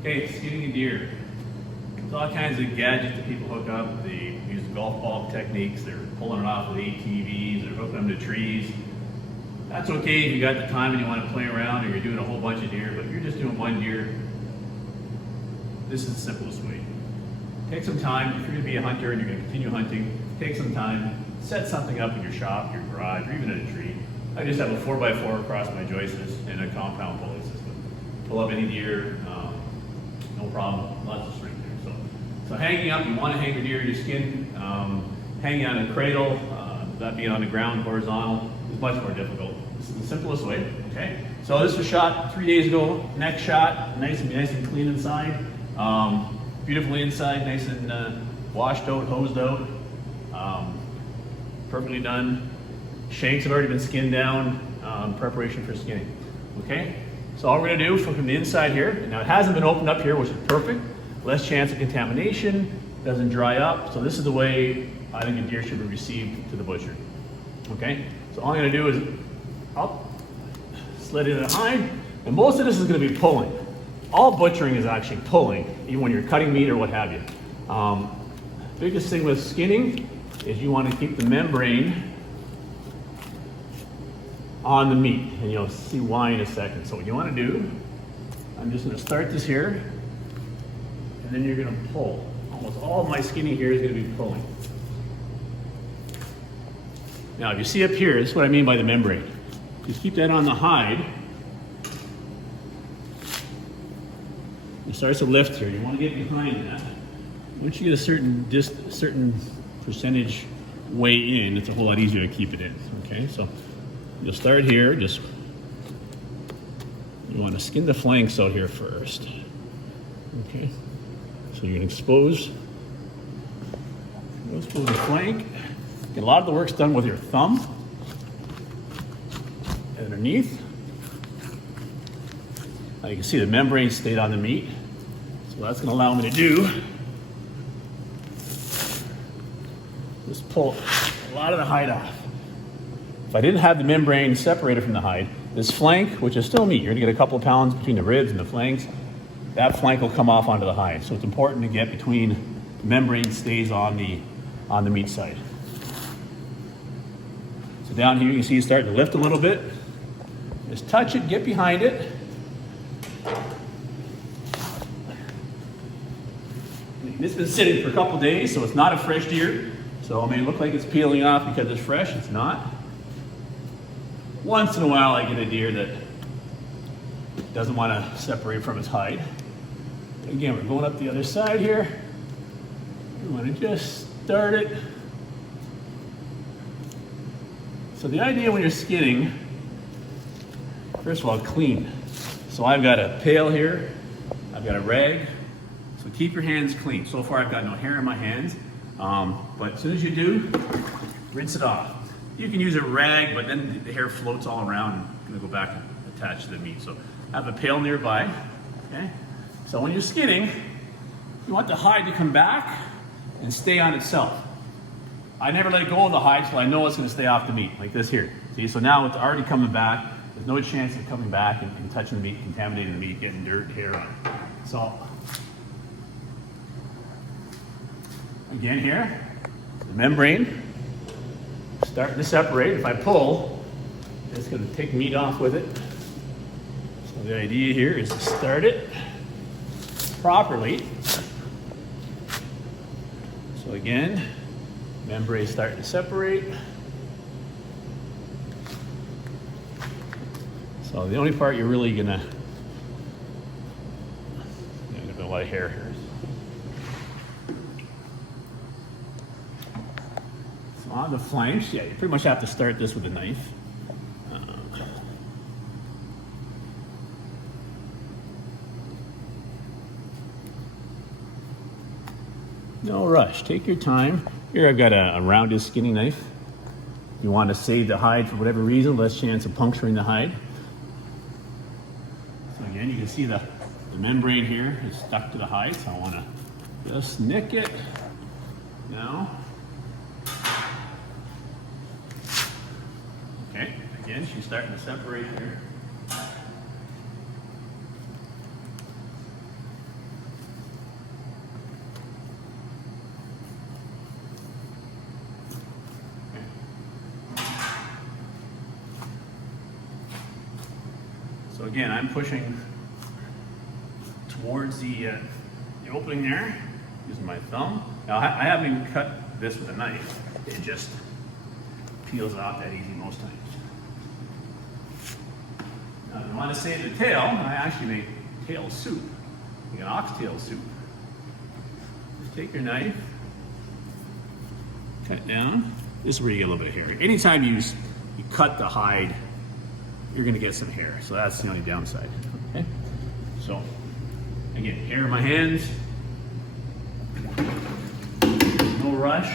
Okay, skinning a deer. There's all kinds of gadgets that people hook up. They use golf ball techniques. They're pulling it off with ATVs. They're hooking them to trees. That's okay if you got the time and you want to play around, or you're doing a whole bunch of deer. But if you're just doing one deer, this is the simplest way. Take some time. If you're going to be a hunter and you're going to continue hunting, take some time. Set something up in your shop, your garage, or even in a tree. I just have a 4x4 across my joists and a compound pulley system. Pull up any deer, no problem, lots of strength there. So hanging up, you want to hang the deer in your skin. Hanging on a cradle, that being on the ground horizontal, is much more difficult. This is the simplest way, okay? So this was shot 3 days ago. Next shot, nice and clean inside. Beautifully inside, nice and washed out, hosed out. Perfectly done. Shanks have already been skinned down, preparation for skinning. Okay, so all we're gonna do from the inside here, now it hasn't been opened up here, which is perfect. Less chance of contamination, doesn't dry up. So this is the way I think a deer should be received to the butcher. Okay, so all I'm gonna do is up, slid in the hide, and most of this is gonna be pulling. All butchering is actually pulling, even when you're cutting meat or what have you. Biggest thing with skinning is you want to keep the membrane on the meat, and you'll see why in a second. So what you want to do, I'm just going to start this here, and then you're going to pull. Almost all of my skinning here is going to be pulling. Now if you see up here, this is what I mean by the membrane. Just keep that on the hide. It starts to lift here. You want to get behind that. Once you get a certain percentage way in, it's a whole lot easier to keep it in. Okay, so you'll start here. You want to skin the flanks out here first. Okay, so you're going to expose the flank. A lot of the work's done with your thumb underneath. Now you can see the membrane stayed on the meat, so that's going to allow me to do just pull a lot of the hide off. If I didn't have the membrane separated from the hide, this flank, which is still meat, you're gonna get a couple of pounds between the ribs and the flanks, that flank will come off onto the hide. So it's important to get between the membrane stays on the meat side. So down here you can see it's starting to lift a little bit. Just touch it, get behind it. This has been sitting for a couple days, so it's not a fresh deer. So it may look like it's peeling off because it's fresh, it's not. Once in a while I get a deer that doesn't want to separate from its hide. Again, we're going up the other side here. We want to just start it. So the idea when you're skinning, first of all, clean. So I've got a pail here, I've got a rag. So keep your hands clean. So far I've got no hair in my hands. But as soon as you do, rinse it off. You can use a rag, but then the hair floats all around and it's gonna go back and attach to the meat. So have a pail nearby, okay? So when you're skinning, you want the hide to come back and stay on itself. I never let go of the hide till I know it's gonna stay off the meat, like this here. See, so now it's already coming back. There's no chance of coming back and touching the meat, contaminating the meat, getting dirt, hair on it. So, again here, the membrane starting to separate. If I pull, it's going to take meat off with it. So the idea here is to start it properly. So again, membrane starting to separate. So the only part you're really gonna, there's gonna be a lot of hair here. On the flanks, yeah, you pretty much have to start this with a knife. No rush, take your time. Here I've got a rounded skinning knife. You want to save the hide for whatever reason, less chance of puncturing the hide. So again, you can see the membrane here is stuck to the hide, so I want to just nick it now. Okay, again, she's starting to separate here. So again, I'm pushing towards the opening there, using my thumb. Now I haven't even cut this with a knife. It just peels off that easy most times. Now if you want to save the tail, I actually make tail soup, like an oxtail soup. Just take your knife, cut it down. This is where you get a little bit of hair. Anytime you cut the hide, you're gonna get some hair. So that's the only downside, okay? So, again, hair in my hands. No rush.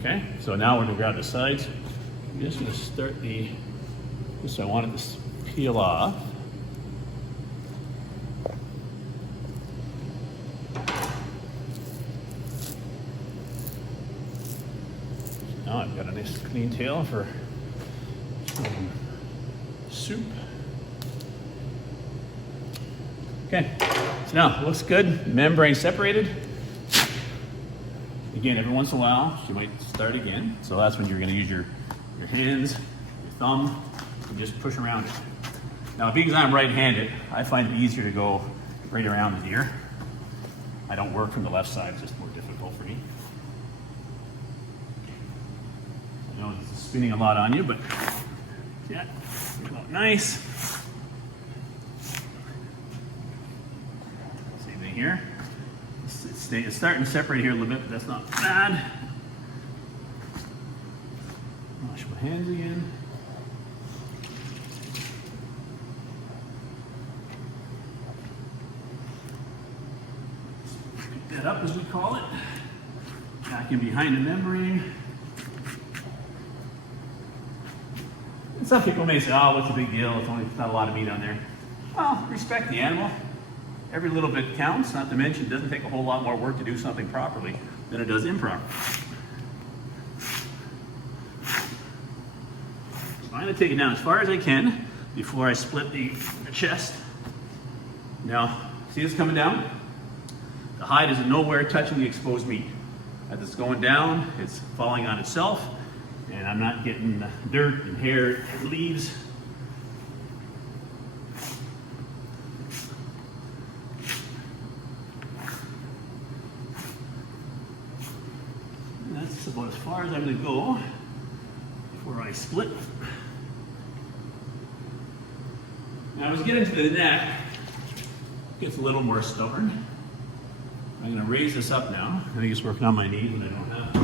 Okay, so now we're gonna grab the sides. I'm just gonna start so I want it to peel off. Now I've got a nice clean tail for some soup. Okay, so now it looks good. Membrane separated. Again, every once in a while, you might start again. So that's when you're gonna use your hands, your thumb, and just push around it. Now, because I'm right-handed, I find it easier to go right around the ear. I don't work from the left side, it's just more difficult for me. I know this is spinning a lot on you, but yeah, nice. Same thing here. It's starting to separate here a little bit, but that's not bad. Wash my hands again. Pick that up, as we call it. Back in behind the membrane. And some people may say, oh, what's the big deal? It's not a lot of meat on there. Well, respect the animal. Every little bit counts, not to mention it doesn't take a whole lot more work to do something properly than it does improperly. So I'm going to take it down as far as I can before I split the chest. Now, see this coming down? The hide is nowhere touching the exposed meat. As it's going down, it's falling on itself, and I'm not getting dirt and hair and leaves. That's about as far as I'm going to go before I split. Now, as we get into the neck, it gets a little more stubborn. I'm going to raise this up now. I think it's working on my knees when I don't have to.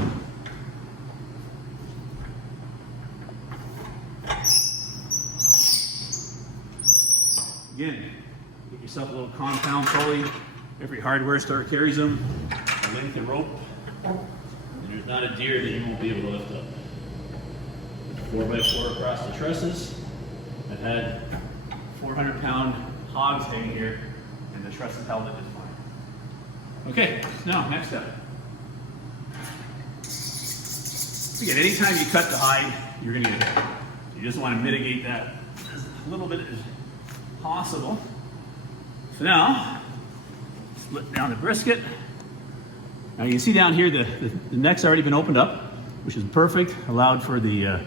Again, get yourself a little compound pulley. Every hardware store carries them. A length of rope. And there's not a deer that you won't be able to lift up. 4x4 across the trusses. I've had 400-pound hogs hanging here, and the trusses held it just fine. Okay, now next up. Again, anytime you cut the hide, you're going to get it. You just want to mitigate that as little bit as possible. So now, split down the brisket. Now you can see down here the neck's already been opened up, which is perfect, allowed for the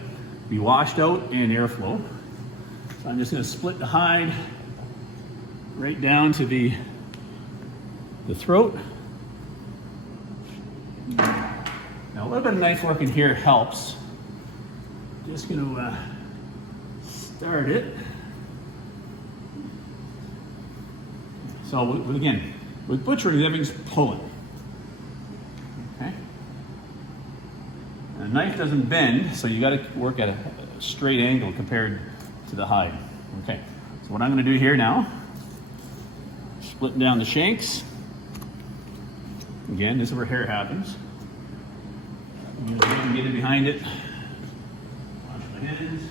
be washed out and airflow. So I'm just going to split the hide right down to the throat. Now a little bit of knife work in here helps. Just going to start it. So again, with butchering, everything's pulling. Okay. And the knife doesn't bend, so you got to work at a straight angle compared to the hide. Okay. So what I'm going to do here now, splitting down the shanks. Again, this is where hair happens. I'm going to get in behind it. Wash my hands.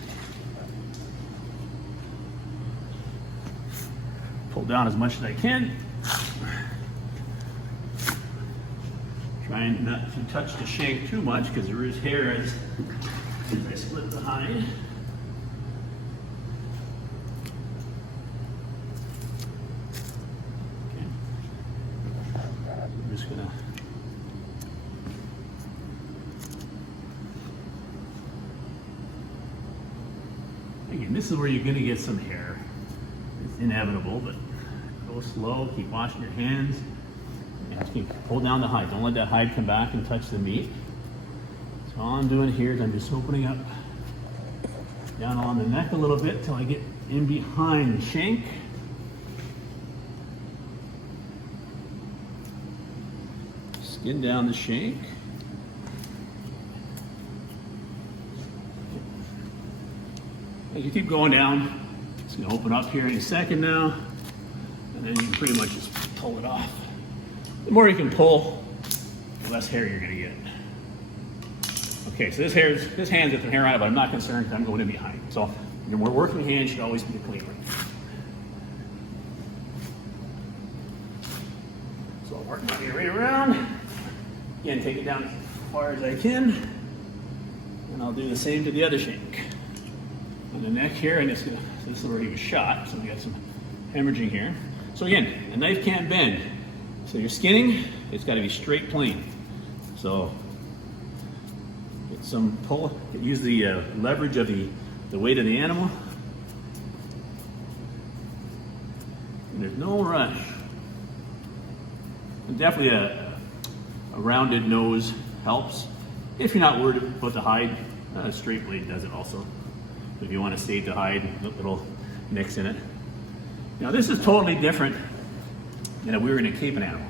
Pull down as much as I can. Trying not to touch the shank too much because there is hair as I split the hide. Okay. I'm just gonna And this is where you're gonna get some hair. It's inevitable, but go slow, keep washing your hands. And just keep, pull down the hide. Don't let that hide come back and touch the meat. So all I'm doing here is I'm just opening up down along the neck a little bit till I get in behind the shank. Skin down the shank. As you keep going down, it's going to open up here any second now, and then you can pretty much just pull it off. The more you can pull, the less hair you're going to get. Okay, so this hand's got the hair on it, but I'm not concerned because I'm going in behind. So your more working hand should always be the clean one. So I'll work my way right around. Again, take it down as far as I can, and I'll do the same to the other shank. On the neck here, and this already was shot, so we got some hemorrhaging here. So again, a knife can't bend. So you're skinning, it's got to be straight plane. So get some pull, use the leverage of the weight of the animal. And there's no rush. And definitely a rounded nose helps. If you're not worried about the hide, a straight blade does it also. If you want to save the hide, little nicks in it. Now this is totally different than if we were going to cape an animal.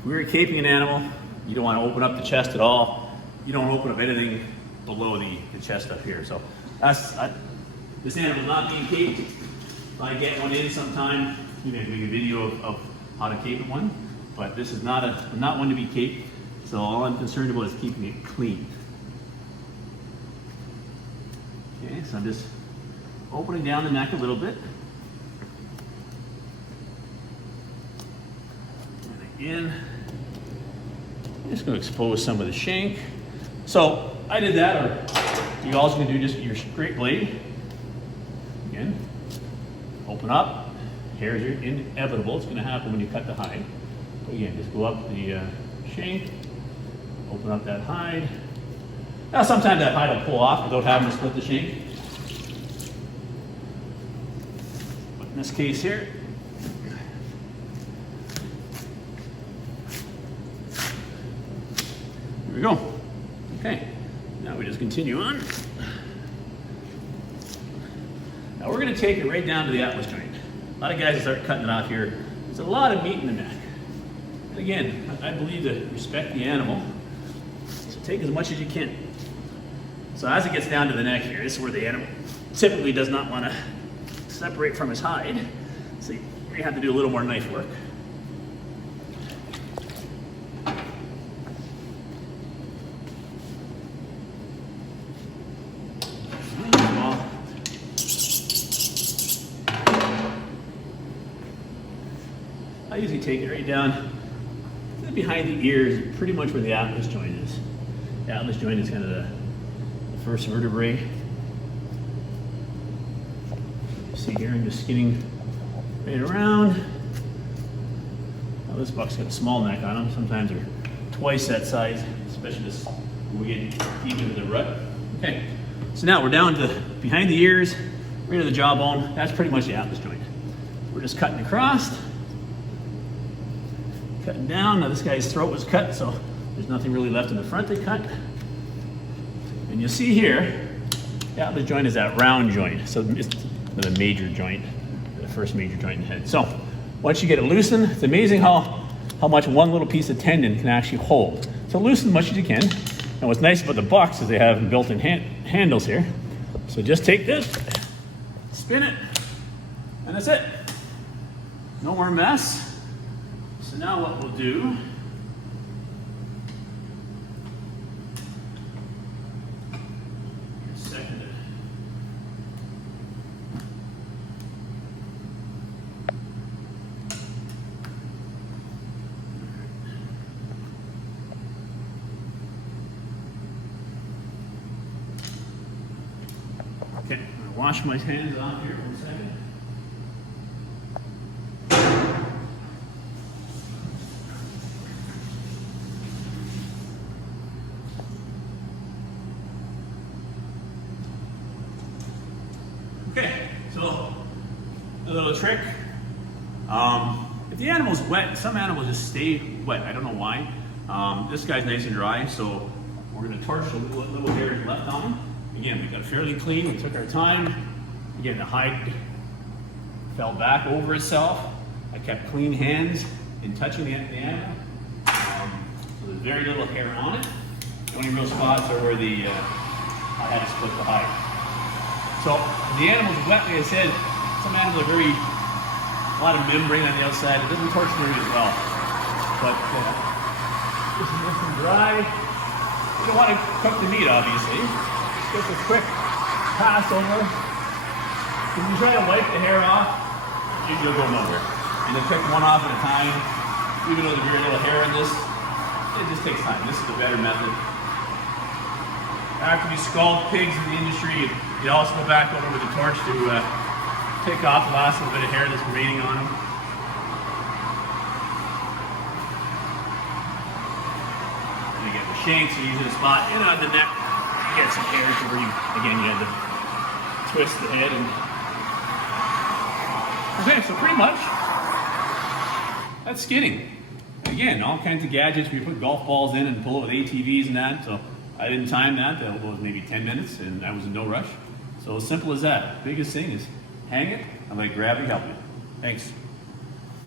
If we were caping an animal, you don't want to open up the chest at all. You don't open up anything below the chest up here. So this animal's not being caped. If I get one in sometime, maybe I can make a video of how to cape one. But this is not one to be caped. So all I'm concerned about is keeping it clean. Okay, so I'm just opening down the neck a little bit. And again, I'm just going to expose some of the shank. So I did that, or you also can do just your straight blade. Again, open up. Hairs are inevitable. It's going to happen when you cut the hide. So again, just go up the shank, open up that hide. Now sometimes that hide will pull off without having to split the shank. But in this case here, here we go. Okay, now we just continue on. Now we're going to take it right down to the atlas joint. A lot of guys start cutting it off here. There's a lot of meat in the neck. And again, I believe to respect the animal, so take as much as you can. So as it gets down to the neck here, this is where the animal typically does not want to separate from his hide. So you have to do a little more knife work. I usually take it right down behind the ears, pretty much where the atlas joint is. The atlas joint is kind of the first vertebrae. You see here, I'm just skinning right around. Now this buck's got a small neck on him. Sometimes they're twice that size, especially this when we get deep into the rut. Okay, so now we're down to behind the ears, right to the jawbone. That's pretty much the atlas joint. We're just cutting across. Cutting down. Now this guy's throat was cut, so there's nothing really left in the front to cut. And you'll see here, the atlas joint is that round joint. So it's the major joint, the first major joint in the head. So once you get it loosened, it's amazing how much one little piece of tendon can actually hold. So loosen as much as you can. And what's nice about the bucks is they have built-in handles here. So just take this, spin it, and that's it. No more mess. So now what we'll do, second it. Okay, I'm gonna wash my hands off here for a second. Okay, little trick. If the animal's wet, some animals just stay wet. I don't know why. This guy's nice and dry, so we're going to torch the little hairs left on him. Again, we got it fairly clean. We took our time. Again, the hide fell back over itself. I kept clean hands in touching the animal. So there's very little hair on it. The only real spots are where I had to split the hide. So the animal's wet, like I said, some animals are a lot of membrane on the outside. It doesn't torch very as well. But this is nice and dry. You don't want to cook the meat, obviously. Just a quick pass over. If you try to wipe the hair off, you'll go nowhere. And then pick one off at a time. Even though there's very little hair in this, it just takes time. This is the better method. After we scald pigs in the industry, you also go back over with the torch to take off the last little bit of hair that's remaining on them. And again, the shanks are usually a spot in on the neck. You get some hair to where you have to twist the head. Okay, so pretty much, that's skinning. Again, all kinds of gadgets. We put golf balls in and pull it with ATVs and that. So I didn't time that. That was maybe 10 minutes, and I was in no rush. So as simple as that. Biggest thing is hang it and let gravity help you. Thanks.